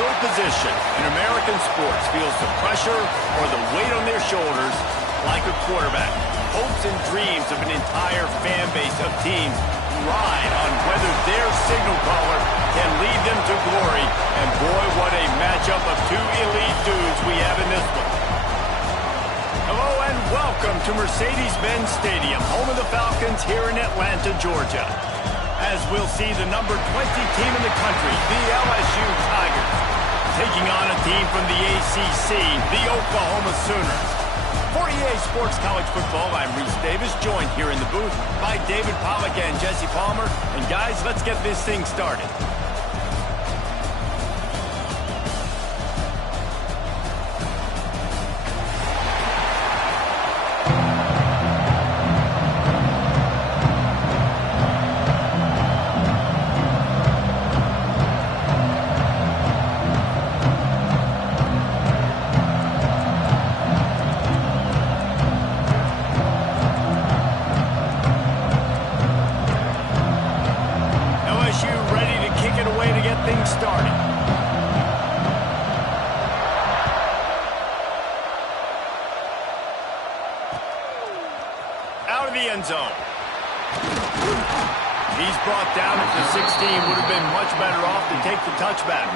No position in American sports feels the pressure or the weight on their shoulders like a quarterback. Hopes and dreams of an entire fan base of teams ride on whether their signal caller can lead them to glory. And boy, what a matchup of two elite dudes we have in this one. Hello and welcome to Mercedes-Benz Stadium, home of the Falcons here in Atlanta, Georgia. As we'll see the number 20 team in the country, the LSU Tigers, taking on a team from the ACC, the Oklahoma Sooners. For EA Sports College Football, I'm Reese Davis, joined here in the booth by David Pollack and Jesse Palmer. And guys, let's get this thing started. Zone. He's brought down at the 16. Would have been much better off to take the touchback.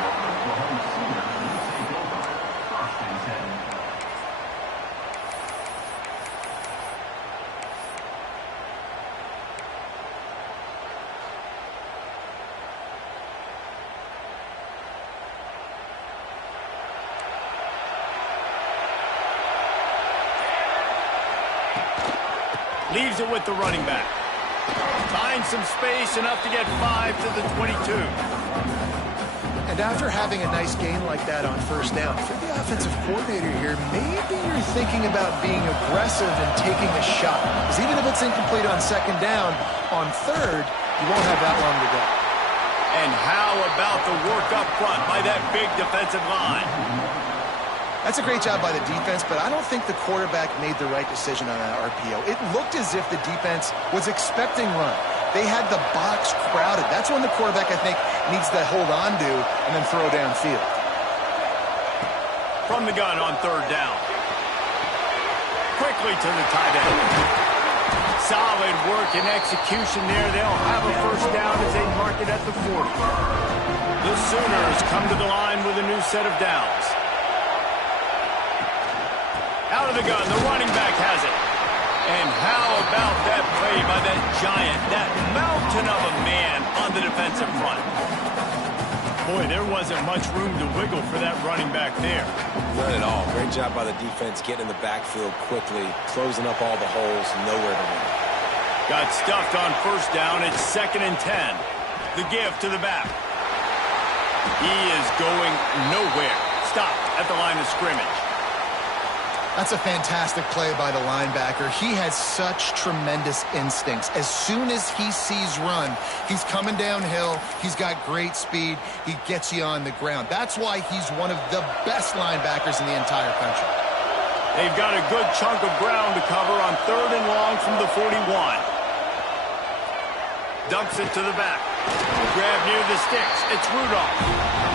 Leaves it with the running back. Finds some space, enough to get 5 to the 22. And after having a nice gain like that on first down, for the offensive coordinator here, maybe you're thinking about being aggressive and taking a shot. Because even if it's incomplete on second down, on third, you won't have that long to go. And how about the work up front by that big defensive line? That's a great job by the defense, but I don't think the quarterback made the right decision on that RPO. It looked as if the defense was expecting run. They had the box crowded. That's when the quarterback, I think, needs to hold on to and then throw downfield. From the gun on third down. Quickly to the tight end. Solid work and execution there. They'll have a first down as they mark it at the 40. The Sooners come to the line with a new set of downs. Out of the gun, the running back has it. And how about that play by that giant, that mountain of a man on the defensive front? Boy, there wasn't much room to wiggle for that running back there. None at all. Great job by the defense getting in the backfield quickly, closing up all the holes, nowhere to run. Got stuffed on first down. It's 2nd and 10. The give to the back. He is going nowhere. Stopped at the line of scrimmage. That's a fantastic play by the linebacker. He has such tremendous instincts. As soon as he sees run, he's coming downhill. He's got great speed. He gets you on the ground. That's why he's one of the best linebackers in the entire country. They've got a good chunk of ground to cover on 3rd and long from the 41. Dumps it to the back. Grab near the sticks. It's Rudolph.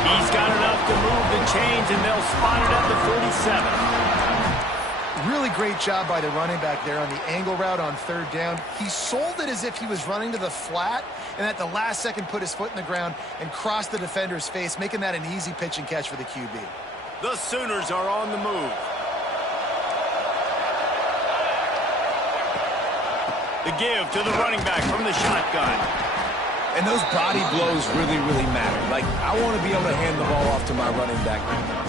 He's got enough to move the chains, and they'll spot it at the 47. Really great job by the running back there on the angle route on third down. He sold it as if he was running to the flat, and at the last second put his foot in the ground and crossed the defender's face, making that an easy pitch and catch for the QB. The Sooners are on the move. The give to the running back from the shotgun. And those body blows really, really matter. Like, I want to be able to hand the ball off to my running back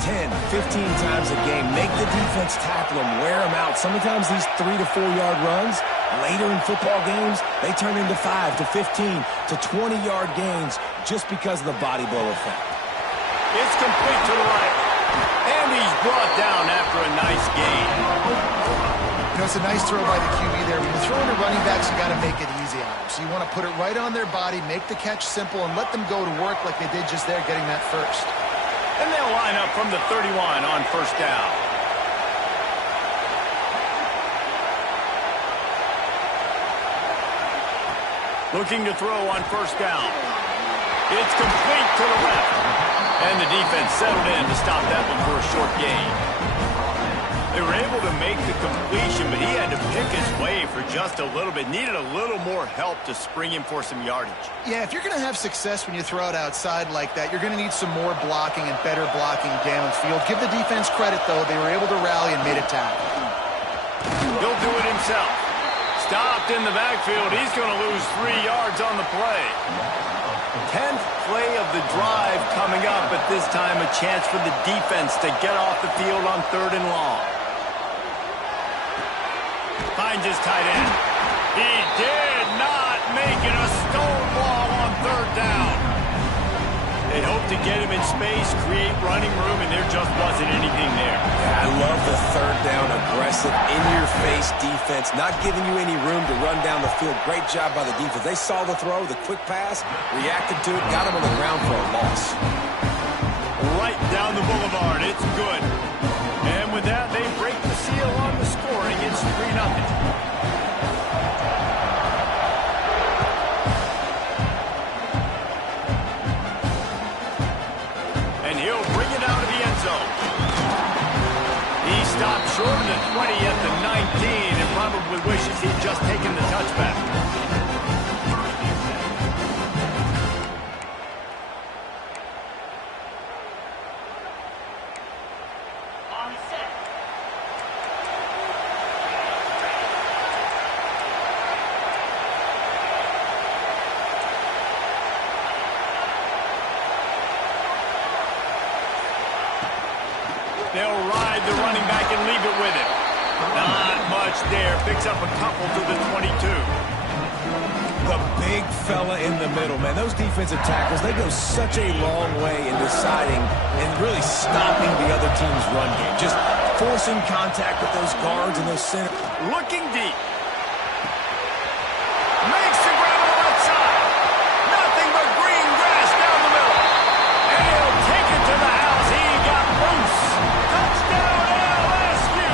10, 15 times a game. Make the defense tackle them, wear them out. Sometimes these 3 to 4 yard runs, later in football games, they turn into 5 to 15 to 20 yard gains just because of the body blow effect. It's complete to the right. And he's brought down after a nice gain. You know, it's a nice throw by the QB there. When you're throwing to running backs, you got to make it easy on them. So you want to put it right on their body, make the catch simple, and let them go to work like they did just there, getting that first. And they'll line up from the 31 on first down. Looking to throw on first down. It's complete to the left. And the defense settled in to stop that one for a short gain. They were able to make the completion, but he had to pick his way for just a little bit. Needed a little more help to spring him for some yardage. Yeah, if you're going to have success when you throw it outside like that, you're going to need some more blocking and better blocking downfield. Give the defense credit, though. They were able to rally and made a tackle. He'll do it himself. Stopped in the backfield. He's going to lose 3 yards on the play. 10th play of the drive coming up, but this time a chance for the defense to get off the field on 3rd and long. Finds his tight end. He did not make it a stonewall on 3rd down. They hoped to get him in space, create running room, and there just wasn't anything there. Yeah, I love the 3rd down, aggressive, in-your-face defense, not giving you any room to run down the field. Great job by the defense. They saw the throw, the quick pass, reacted to it, got him on the ground for a loss. Right down the boulevard. It's good. And with that, they break the seal on the scoring. It's 3-0. Stopped short of the 20 at the 19 and probably wishes he'd just taken the touchback. On set. They'll ride the running back and leave it with him. Not much there. Picks up a couple to the 22. The big fella in the middle, man. Those defensive tackles, they go such a long way in deciding and really stopping the other team's run game. Just forcing contact with those guards and those center. Looking deep. Makes the grab on the left side. Nothing but green grass down the middle. And he'll take it to the house. He got loose. Touchdown, LSU!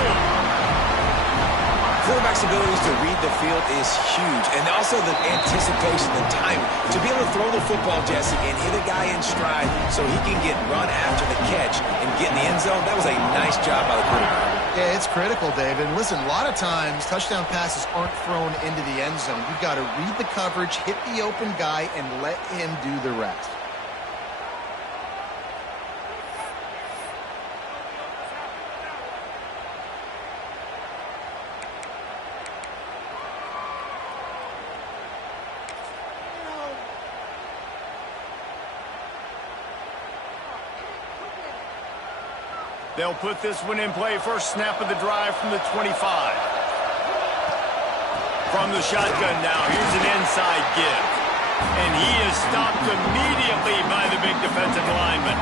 Quarterback's abilities to read the field is huge, and also the anticipation, the timing. To be able to throw the football, Jesse, and hit a guy in stride so he can get run after the catch and get in the end zone, that was a nice job by the quarterback. Yeah, it's critical, David. And listen, a lot of times touchdown passes aren't thrown into the end zone. You've got to read the coverage, hit the open guy, and let him do the rest. They'll put this one in play. First snap of the drive from the 25. From the shotgun now, here's an inside give. And he is stopped immediately by the big defensive lineman.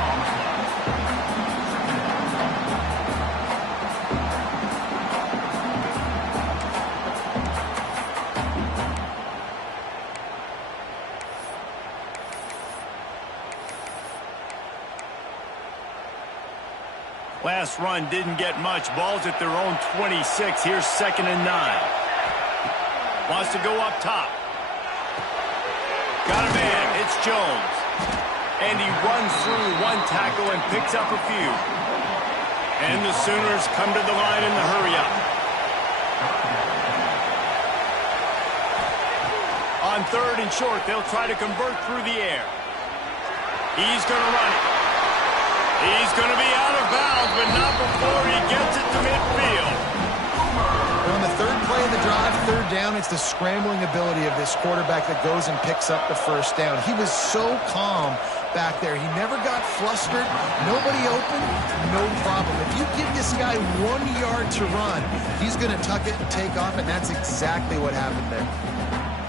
Last run didn't get much. Ball's at their own 26. Here's 2nd and 9. Wants to go up top. Got a man. It's Jones. And he runs through one tackle and picks up a few. And the Sooners come to the line in the hurry-up. On 3rd and short, they'll try to convert through the air. He's going to run it. He's going to be out of bounds, but not before he gets it to midfield. On the 3rd play of the drive, 3rd down, it's the scrambling ability of this quarterback that goes and picks up the 1st down. He was so calm back there. He never got flustered. Nobody open, no problem. If you give this guy 1 yard to run, he's going to tuck it and take off, and that's exactly what happened there.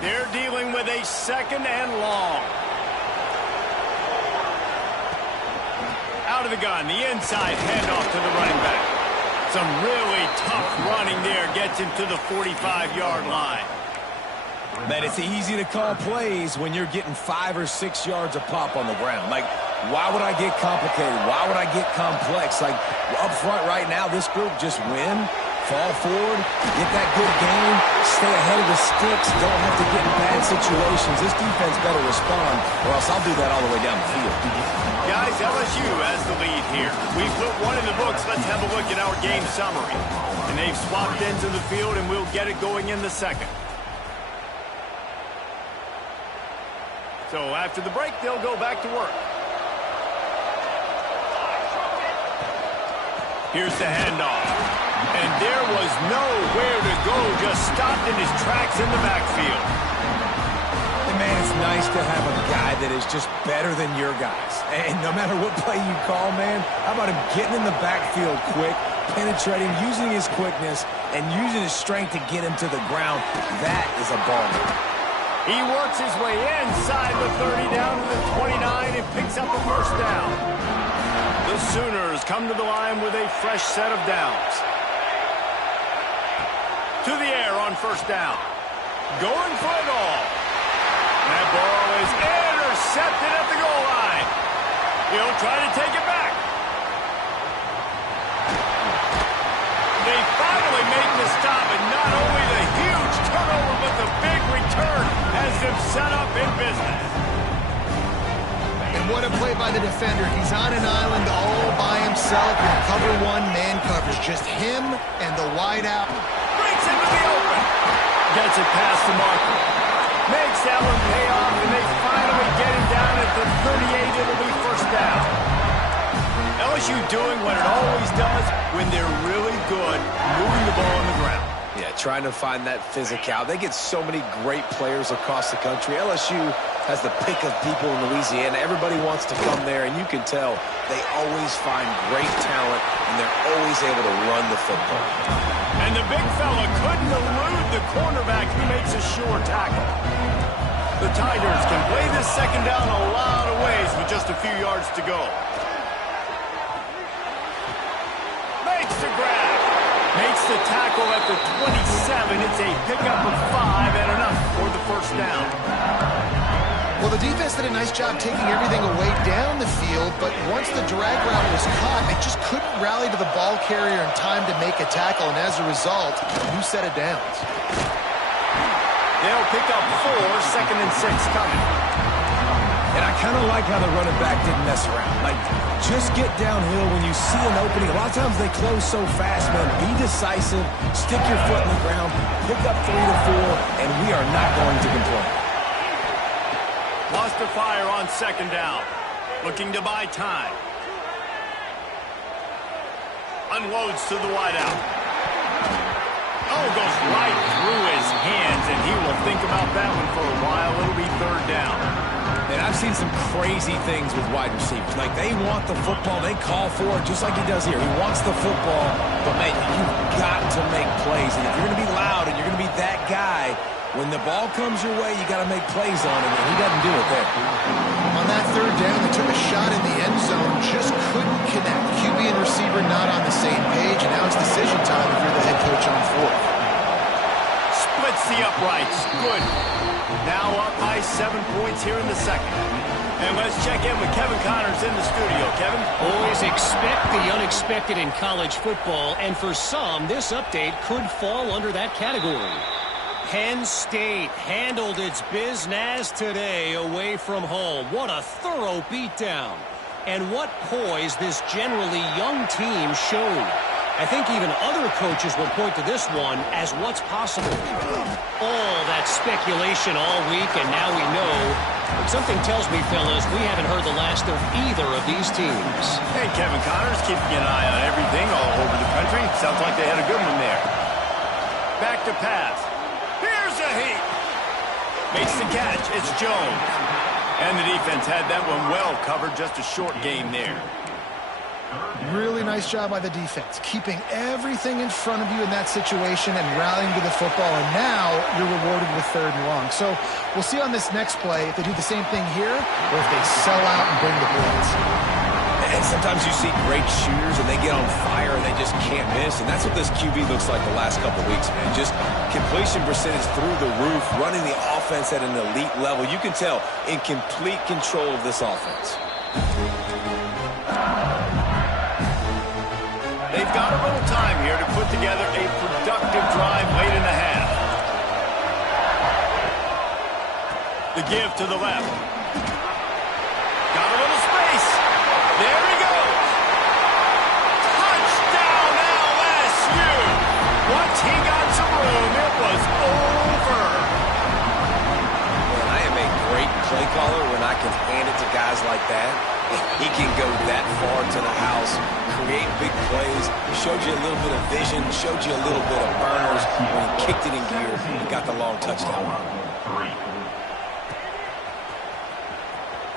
They're dealing with a 2nd and long. Out of the gun, the inside handoff to the running back. Some really tough running there gets him to the 45-yard line. Man, it's easy to call plays when you're getting 5 or 6 yards of pop on the ground. Like, why would I get complicated? Why would I get complex? Like, up front right now, this group just win, fall forward, get that good game, stay ahead of the sticks, don't have to get in bad situations. This defense better respond, or else I'll do that all the way down the field. Guys, LSU has the lead here. We've put one in the books. Let's have a look at our game summary. And they've swapped ends of the field, and we'll get it going in the 2nd. So after the break, they'll go back to work. Here's the handoff. And there was nowhere to go, just stopped in his tracks in the backfield. And man, it's nice to have a guy that is just better than your guys. And no matter what play you call, man, how about him getting in the backfield quick, penetrating, using his quickness, and using his strength to get him to the ground. That is a baller. He works his way inside the 30 down to the 29 and picks up a 1st down. The Sooners come to the line with a fresh set of downs. To the air on 1st down. Going for it all. That ball is intercepted at the goal line. He'll try to take it back. They finally make the stop, and not only the huge turnover, but the big return has them set up in business. And what a play by the defender. He's on an island all by himself in cover 1 man coverage. Just him and the wide out. Breaks into the open. Gets it past the marker. Makes that one pay off, and they finally get him down at the 38. It'll be 1st down. LSU doing what it always does when they're really good, moving the ball on the ground. Yeah, trying to find that physical. They get so many great players across the country. LSU has the pick of people in Louisiana. Everybody wants to come there, and you can tell they always find great talent, and they're always able to run the football. And the big fella couldn't elude the cornerback who makes a sure tackle. The Tigers can play this 2nd down a lot of ways with just a few yards to go. Makes the grab. Makes the tackle at the 27. It's a pickup of 5 and enough for the 1st down. Well, the defense did a nice job taking everything away down the field, but once the drag route was caught, they just couldn't rally to the ball carrier in time to make a tackle, and as a result, new set of downs. They'll pick up 4, 2nd and 6 coming. And I kind of like how the running back didn't mess around. Like, just get downhill when you see an opening. A lot of times they close so fast, man. Be decisive, stick your foot in the ground, pick up 3 to 4, and we are not going to complain. Lost to fire on 2nd down. Looking to buy time. Unloads to the wideout. Oh, goes right through his hands, and he will think about that one for a while. It'll be 3rd down. And I've seen some crazy things with wide receivers. Like, they want the football. They call for it just like he does here. He wants the football, but, man, you've got to make plays. And if you're going to be loud and you're going to be that guy, when the ball comes your way, you got to make plays on it, and he doesn't do it there. On that 3rd down, they took a shot in the end zone, just couldn't connect. QB and receiver not on the same page, and now it's decision time if you're the head coach on 4th. Splits the uprights. Good. Now up by 7 points here in the 2nd. And let's check in with Kevin Connors in the studio. Kevin? Always expect the unexpected in college football, and for some, this update could fall under that category. Penn State handled its business today away from home. What a thorough beatdown. And what poise this generally young team showed. I think even other coaches will point to this one as what's possible. All that speculation all week, and now we know. But something tells me, fellas, we haven't heard the last of either of these teams. Hey, Kevin Connors keeping an eye on everything all over the country. Sounds like they had a good one there. Back to pass. Here's a heat. Makes the catch. It's Jones. And the defense had that one well covered. Just a short game there. Really nice job by the defense, keeping everything in front of you in that situation and rallying to the football, and now you're rewarded with 3rd and long. So we'll see on this next play if they do the same thing here or if they sell out and bring the blitz. And sometimes you see great shooters and they get on fire and they just can't miss, and that's what this QB looks like the last couple weeks, man. Just completion percentage through the roof, running the offense at an elite level. You can tell in complete control of this offense. They've got a little time here to put together a productive drive late in the half. The give to the left. Got a little space. There he goes. Touchdown LSU. Once he got some room, it was over. Man, I am a great play caller when I can hand it to guys like that. He can go that far to the house, create big plays, showed you a little bit of vision, showed you a little bit of burners when he kicked it in gear and got the long touchdown.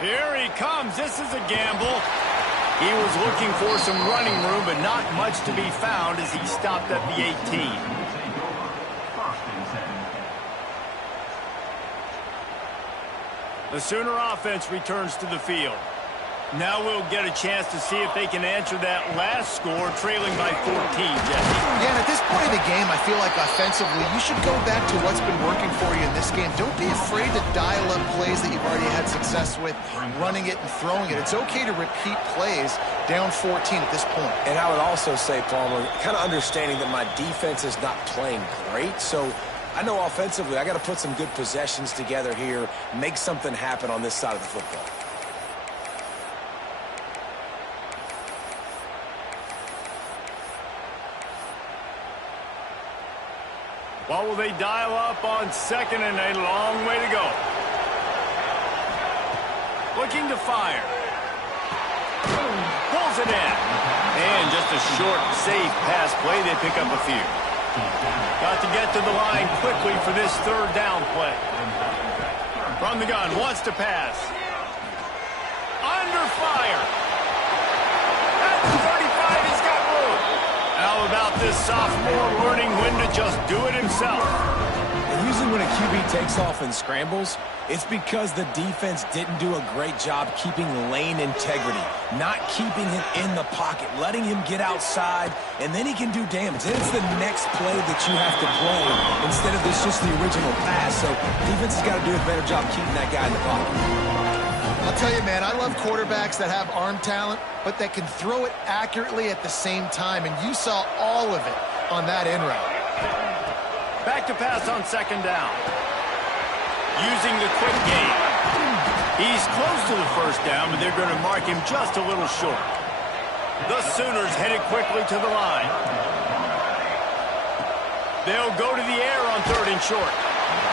Here he comes. This is a gamble. He was looking for some running room, but not much to be found as he stopped at the 18. The Sooner offense returns to the field. Now we'll get a chance to see if they can answer that last score, trailing by 14, Jesse. Yeah, and at this point of the game, I feel like offensively, you should go back to what's been working for you in this game. Don't be afraid to dial up plays that you've already had success with, running it and throwing it. It's okay to repeat plays down 14 at this point. And I would also say, Palmer, kind of understanding that my defense is not playing great, so I know offensively I got to put some good possessions together here, make something happen on this side of the football. What will they dial up on 2nd and a long way to go? Looking to fire. Pulls it in. And just a short, safe pass play. They pick up a few. Got to get to the line quickly for this 3rd down play. From the gun, wants to pass. Under fire. At the 35, he's got room. How about this sophomore learning when to just do it himself? And usually when a QB takes off and scrambles, it's because the defense didn't do a great job keeping lane integrity, not keeping him in the pocket, letting him get outside, and then he can do damage. Then it's the next play that you have to play instead of this just the original pass. So defense has got to do a better job keeping that guy in the pocket. I'll tell you, man, I love quarterbacks that have arm talent, but that can throw it accurately at the same time, and you saw all of it on that in route. Back to pass on 2nd down. Using the quick game. He's close to the 1st down, but they're going to mark him just a little short. The Sooners headed quickly to the line. They'll go to the air on 3rd and short.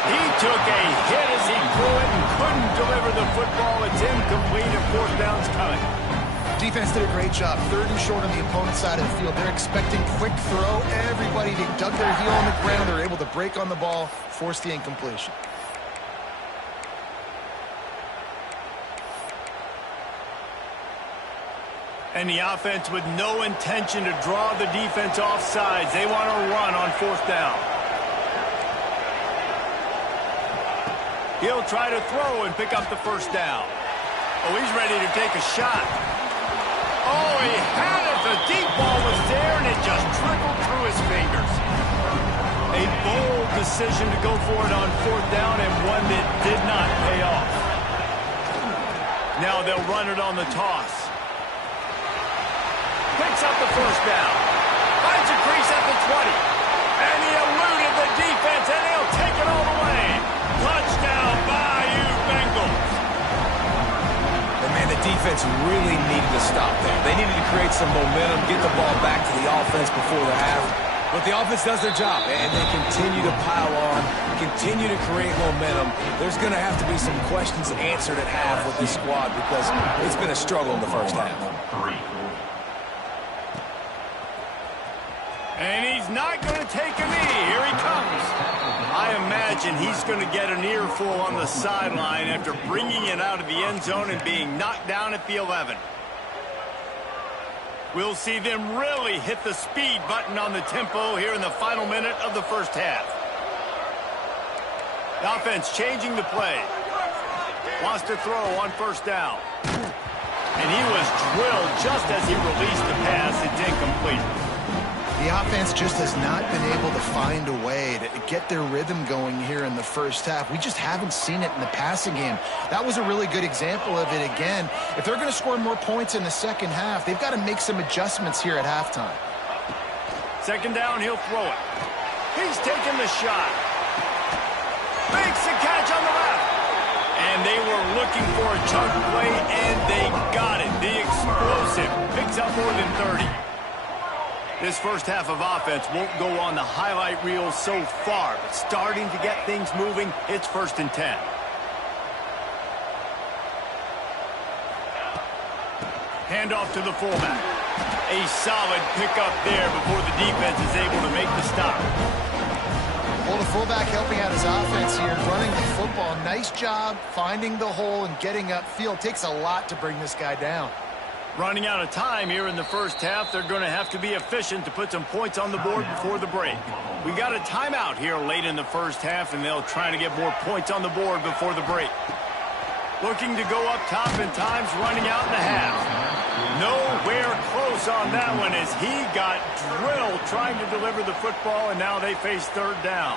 He took a hit as he threw it and couldn't deliver the football. It's incomplete and 4th down's coming. Defense did a great job. 3rd and short on the opponent's side of the field. They're expecting quick throw. Everybody dug their heel on the ground. They're able to break on the ball, force the incompletion. And the offense with no intention to draw the defense off sides. They want to run on 4th down. He'll try to throw and pick up the 1st down. Oh, he's ready to take a shot. Oh, he had it. The deep ball was there, and it just trickled through his fingers. A bold decision to go for it on 4th down, and one that did not pay off. Now they'll run it on the toss. Picks up the 1st down. Finds a crease at the 20. And he eluded the defense, and he'll take it all the way. Touchdown, Bayou Bengals. And man, the defense really needed to stop there. They needed to create some momentum, get the ball back to the offense. defense before the half. But the offense does their job, and they continue to pile on, continue to create momentum. There's going to have to be some questions answered at half with this squad because it's been a struggle in the first half. And he's not going to take a knee. Here he comes. I imagine he's going to get an earful on the sideline after bringing it out of the end zone and being knocked down at the 11. We'll see them really hit the speed button on the tempo here in the final minute of the first half. The offense changing the play. Wants to throw on first down. And he was drilled just as he released the pass. It's incomplete. The offense just has not been able to find a way to get their rhythm going here in the first half. We just haven't seen it in the passing game. That was a really good example of it again. If they're going to score more points in the second half, they've got to make some adjustments here at halftime. Second down, he'll throw it. He's taking the shot. Makes the catch on the left. And they were looking for a chunk play, and they got it. The explosive picks up more than 30. This first half of offense won't go on the highlight reel so far, but starting to get things moving, it's 1st and 10. Handoff to the fullback. A solid pickup there before the defense is able to make the stop. Well, the fullback helping out his offense here, running the football. Nice job finding the hole and getting upfield. Takes a lot to bring this guy down. Running out of time here in the first half. They're going to have to be efficient to put some points on the board before the break. We got a timeout here late in the first half, and they'll try to get more points on the board before the break. Looking to go up top in times, running out in the half. Nowhere close on that one as he got drilled trying to deliver the football, and now they face third down.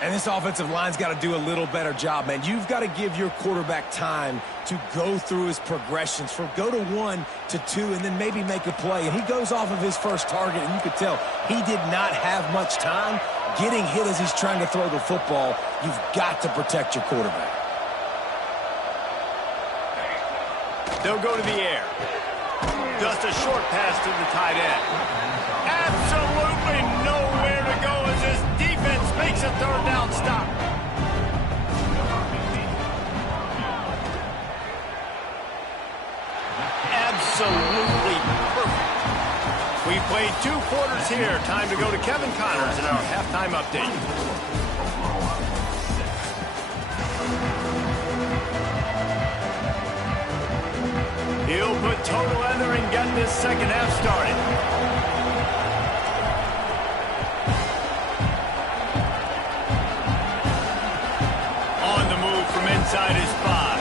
And this offensive line's got to do a little better job, man. You've got to give your quarterback time to go through his progressions from go to 1 to 2 and then maybe make a play. And he goes off of his first target, and you could tell he did not have much time getting hit as he's trying to throw the football. You've got to protect your quarterback. They'll go to the air. Just a short pass to the tight end. Absolutely nowhere to go as his defense makes a third down stop. Absolutely perfect. We played 2 quarters here. Time to go to Kevin Connors in our halftime update. He'll put total leather and get this second half started. On the move from inside his 5.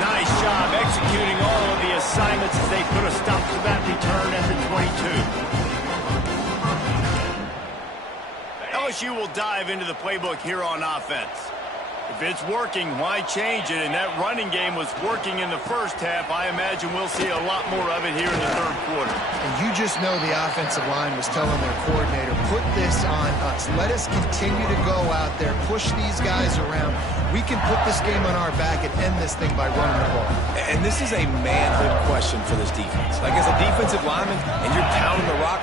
Nice job executing all of the assignments as they put a stop to that return at the 22. LSU will dive into the playbook here on offense. If it's working, why change it? And that running game was working in the first half. I imagine we'll see a lot more of it here in the third quarter. And you just know the offensive line was telling their coordinator, put this on us. Let us continue to go out there, push these guys around. We can put this game on our back and end this thing by running the ball. And this is a manhood question for this defense. Like, as a defensive lineman, and you're pounding the rock,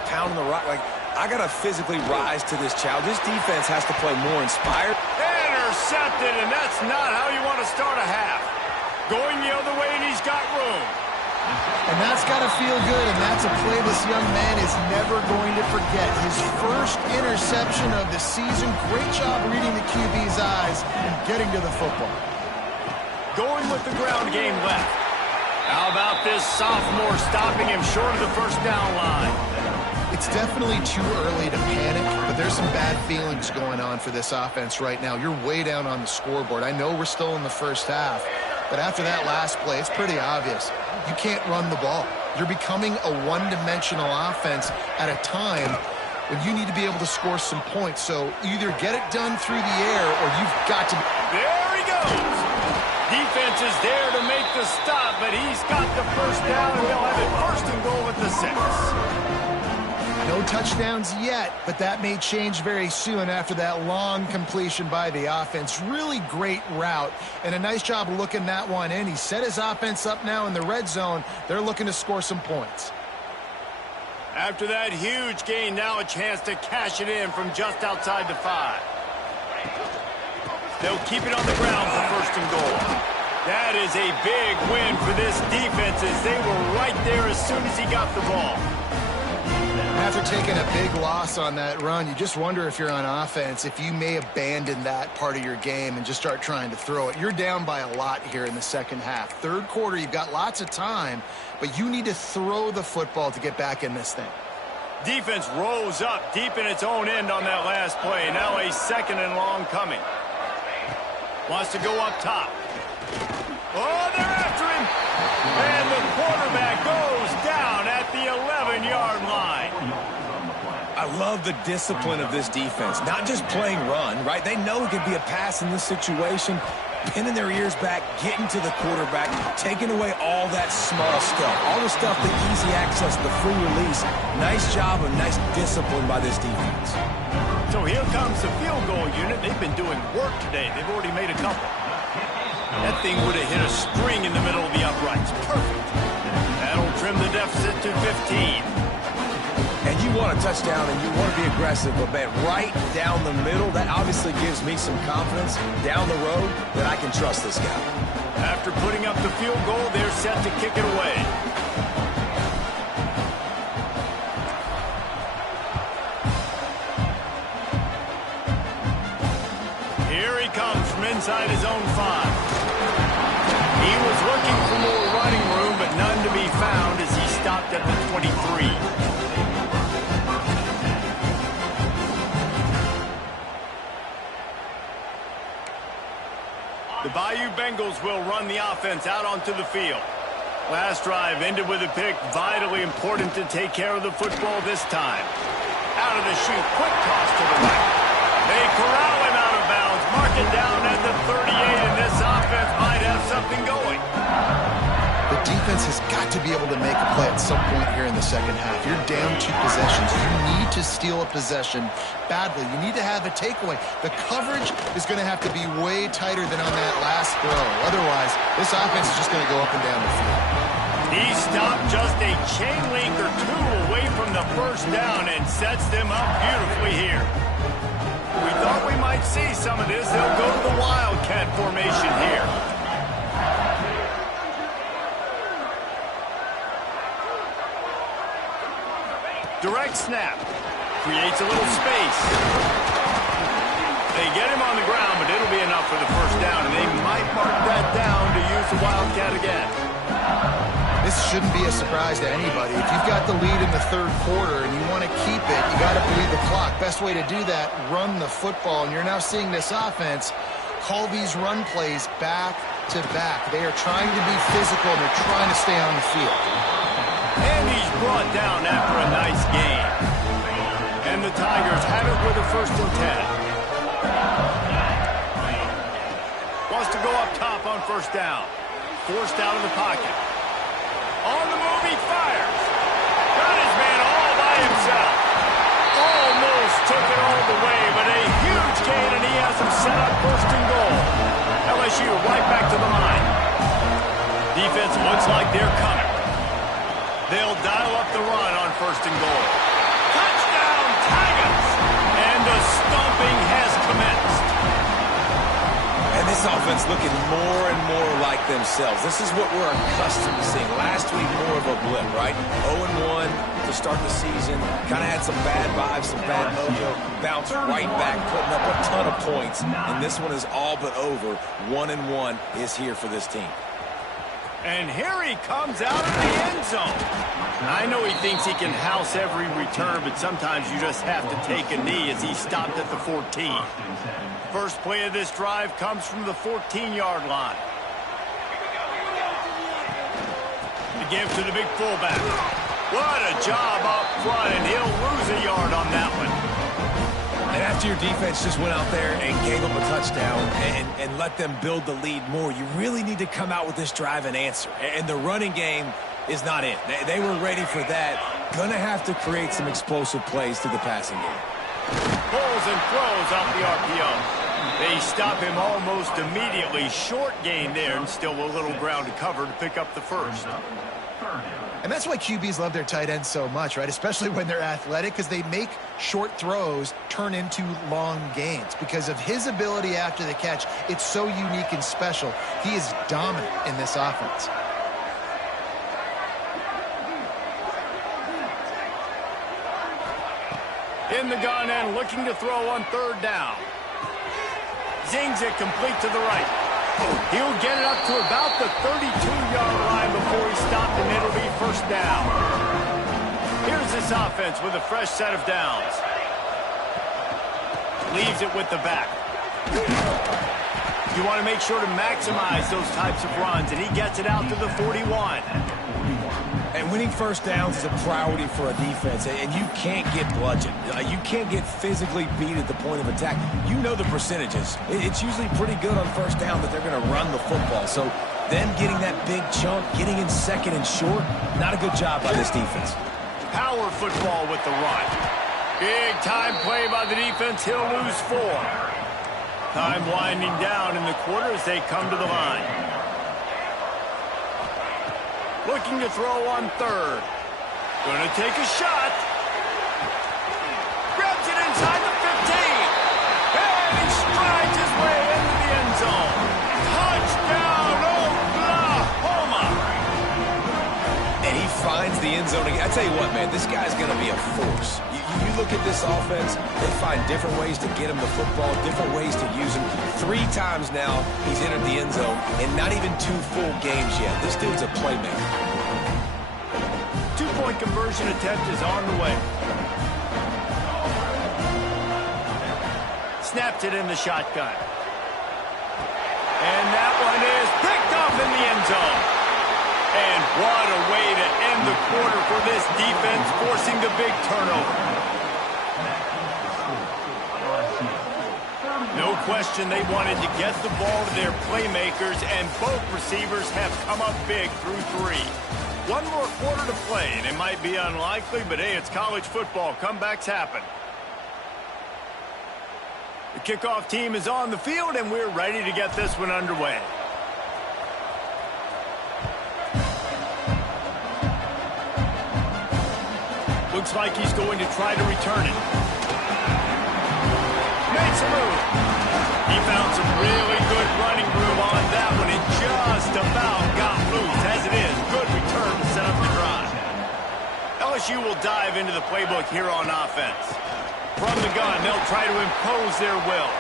like, I got to physically rise to this challenge. This defense has to play more inspired. Intercepted, and that's not how you want to start a half. Going the other way, and he's got room. And that's got to feel good, and that's a play this young man is never going to forget. His first interception of the season. Great job reading the QB's eyes and getting to the football. Going with the ground game left. How about this sophomore stopping him short of the first down line? It's definitely too early to panic, but there's some bad feelings going on for this offense right now. You're way down on the scoreboard. I know we're still in the first half, but after that last play, it's pretty obvious. You can't run the ball. You're becoming a one-dimensional offense at a time when you need to be able to score some points. So either get it done through the air or you've got to... There he goes. Defense is there to make the stop, but he's got the first down, and they'll have it 1st and goal at the 6. No touchdowns yet, but that may change very soon after that long completion by the offense. Really great route, and a nice job looking that one in. He set his offense up now in the red zone. They're looking to score some points. After that huge gain, now a chance to cash it in from just outside the 5. They'll keep it on the ground for first and goal. That is a big win for this defense as they were right there as soon as he got the ball. After taking a big loss on that run, you just wonder if you're on offense, if you may abandon that part of your game and just start trying to throw it. You're down by a lot here in the second half. Third quarter, you've got lots of time, but you need to throw the football to get back in this thing. Defense rose up deep in its own end on that last play. Now a second and long coming. Wants to go up top. Oh, they're after him. And the quarterback goes down at the 11-yard line. I love the discipline of this defense. Not just playing run, right? They know it could be a pass in this situation. Pinning their ears back, getting to the quarterback, taking away all that small stuff. All the stuff, the easy access, the free release. Nice job and nice discipline by this defense. So here comes the field goal unit. They've been doing work today. They've already made a couple. That thing would have hit a string in the middle of the uprights. Perfect. That'll trim the deficit to 15. And you want a touchdown and you want to be aggressive, but man, right down the middle, that obviously gives me some confidence down the road that I can trust this guy. After putting up the field goal, they're set to kick it away. Here he comes from inside his own 5. He was looking for more running room, but none to be found as he stopped at the 23. The Bayou Bengals will run the offense out onto the field. Last drive ended with a pick. Vitally important to take care of the football this time. Out of the chute, quick toss to the right. They corral him out of bounds. Mark it down at the 38, and this offense might have something going. The defense has got to be able to make a play at some point here in the second half. You're down 2 possessions. You need to steal a possession badly. You need to have a takeaway. The coverage is going to have to be way tighter than on that last throw. Otherwise, this offense is just going to go up and down the field. He stopped just a chain link or 2 away from the first down and sets them up beautifully here. We thought we might see some of this. They'll go to the Wildcat formation here. Direct snap. Creates a little space. They get him on the ground, but it'll be enough for the first down, and they might mark that down to use the Wildcat again. This shouldn't be a surprise to anybody. If you've got the lead in the third quarter and you want to keep it, you got to bleed the clock. Best way to do that, run the football. And you're now seeing this offense call these run plays back to back. They are trying to be physical, and they're trying to stay on the field. And he's brought down after a nice gain. And the Tigers have it with a 1st and 10. Wants to go up top on first down. Forced out of the pocket. On the move, he fires. Got his man all by himself. Almost took it all the way, but a huge gain, and he has him set up 1st and goal. LSU right back to the line. Defense looks like they're coming. They'll dial up the run on 1st and goal. Touchdown, Tigers! And the stomping has commenced. And this offense looking more and more like themselves. This is what we're accustomed to seeing. Last week, more of a blip, right? 0-1 to start the season. Kind of had some bad vibes, some bad mojo. Bounced right back, putting up a ton of points. And this one is all but over. 1-1 is here for this team. And here he comes out of the end zone. I know he thinks he can house every return, but sometimes you just have to take a knee as he stopped at the 14. First play of this drive comes from the 14-yard line. The give to the big fullback. What a job up front, and he'll lose a yard on that one. And after your defense just went out there and gave them a touchdown and let them build the lead more, you really need to come out with this drive and answer. And the running game is not it. They were ready for that. Gonna have to create some explosive plays through the passing game. Pulls and throws off the RPO. They stop him almost immediately. Short gain there, and still a little ground to cover to pick up the first. And that's why QBs love their tight ends so much, right? Especially when they're athletic, because they make short throws turn into long gains. Because of his ability after the catch, it's so unique and special. He is dominant in this offense. In the gun and looking to throw on third down. Zings it complete to the right. He'll get it up to about the 32-yard line before he stopped, and it'll be first down. Here's this offense with a fresh set of downs. Leaves it with the back. You want to make sure to maximize those types of runs, and he gets it out to the 41. And winning first downs is a priority for a defense, and you can't get bludgeoned. You can't get physically beat at the point of attack. You know the percentages. It's usually pretty good on first down that they're going to run the football. So then getting that big chunk, getting in second and short, not a good job by this defense. Power football with the run. Big time play by the defense. He'll lose 4. Time winding down in the quarter as they come to the line. Looking to throw on third. Gonna take a shot. Grabs it inside the 15. And he strides his way into the end zone. Touchdown, Oklahoma! And he finds the end zone again. I tell you what, man, this guy's going to be a force. You look at this offense, they find different ways to get him the football, different ways to use him. 3 times now he's entered the end zone, and not even 2 full games yet. This dude's a playmaker. 2-point conversion attempt is on the way. Snaps it in the shotgun. And that one is picked off in the end zone. And what a way to end the quarter for this defense, forcing the big turnover. No question they wanted to get the ball to their playmakers, and both receivers have come up big through 3. One more quarter to play, and it might be unlikely, but hey, it's college football. Comebacks happen. The kickoff team is on the field, and we're ready to get this one underway. Looks like he's going to try to return it. Makes a move. He found some really good running room on that one. It just about got loose. As it is, good return to set up the drive. LSU will dive into the playbook here on offense. From the gun, they'll try to impose their will.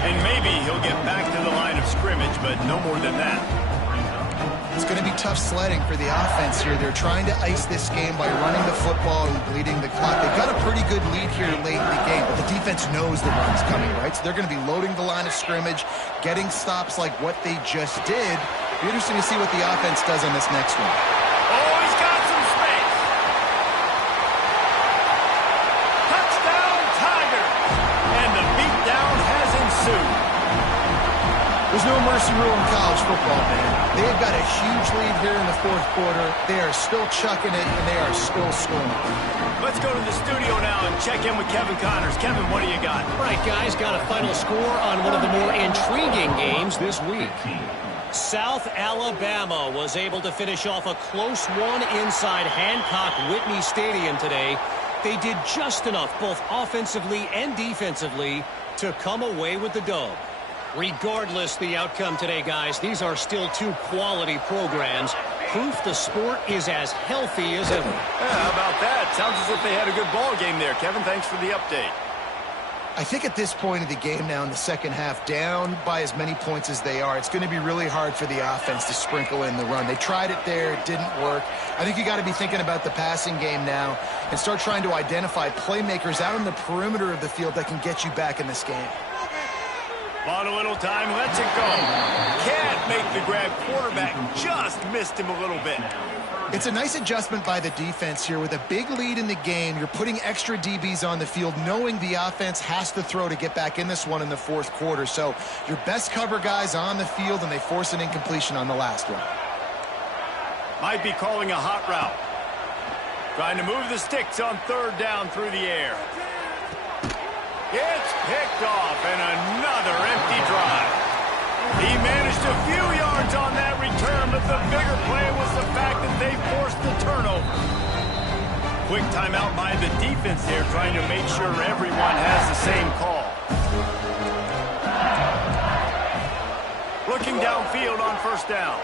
And maybe he'll get back to the line of scrimmage, but no more than that. It's going to be tough sledding for the offense here. They're trying to ice this game by running the football and bleeding the clock. They've got a pretty good lead here late in the game, but the defense knows the run's coming, right? So they're going to be loading the line of scrimmage, getting stops like what they just did. It'll be interesting to see what the offense does on this next one. Oh, he's got some space. Touchdown, Tigers. And the beatdown has ensued. There's no mercy rule in college football, man. They've got a huge lead here in the 4th quarter. They are still chucking it, and they are still scoring. Let's go to the studio now and check in with Kevin Connors. Kevin, what do you got? All right, guys, got a final score on one of the more intriguing games this week. South Alabama was able to finish off a close one inside Hancock-Whitney Stadium today. They did just enough, both offensively and defensively, to come away with the dub. Regardless the outcome today, guys, these are still 2 quality programs. Proof the sport is as healthy as ever. Yeah, how about that? Sounds as if they had a good ball game there. Kevin, thanks for the update. I think at this point of the game now in the second half, down by as many points as they are, it's going to be really hard for the offense to sprinkle in the run. They tried it there. It didn't work. I think you got to be thinking about the passing game now and start trying to identify playmakers out on the perimeter of the field that can get you back in this game. Bought a little time, lets it go. Can't make the grab. Quarterback just missed him a little bit. It's a nice adjustment by the defense here. With a big lead in the game, you're putting extra DBs on the field, knowing the offense has to throw to get back in this one in the 4th quarter. So your best cover guys on the field, and they force an incompletion on the last one. Might be calling a hot route. Trying to move the sticks on third down through the air. It's picked off, and another empty drive. He managed a few yards on that return, but the bigger play was the fact that they forced the turnover. Quick timeout by the defense here, trying to make sure everyone has the same call. Looking downfield on first down.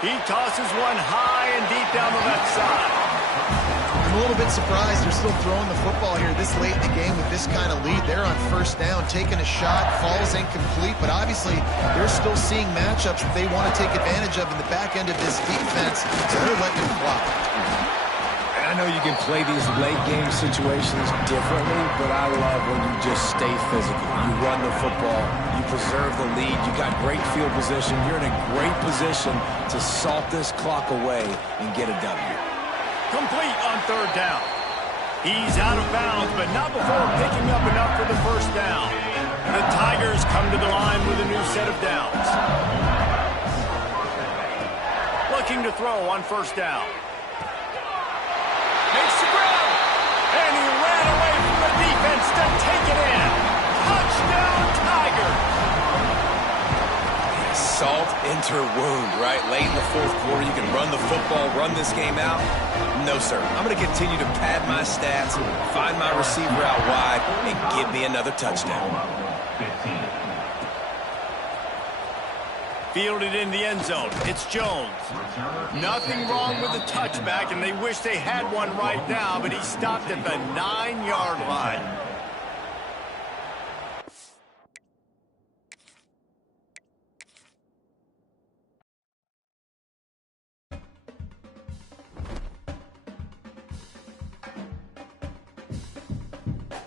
He tosses one high and deep down the left side. I'm a little bit surprised they're still throwing the football here this late in the game with this kind of lead. They're on first down, taking a shot, falls incomplete, but obviously they're still seeing matchups that they want to take advantage of in the back end of this defense, so they're letting them fly. And I know you can play these late game situations differently, but I love when you just stay physical. You run the football, you preserve the lead, you got great field position, you're in a great position to salt this clock away and get a W. Complete on third down. He's out of bounds, but not before picking up enough for the first down. The Tigers come to the line with a new set of downs. Looking to throw on first down. Makes the grab, and he ran away from the defense to take it in. Touchdown, Tigers! Salt into wound, right? Late in the fourth quarter, you can run the football, run this game out. No, sir. I'm going to continue to pad my stats, find my receiver out wide, and give me another touchdown. Fielded in the end zone. It's Jones. Nothing wrong with the touchback, and they wish they had one right now, but he stopped at the 9-yard line.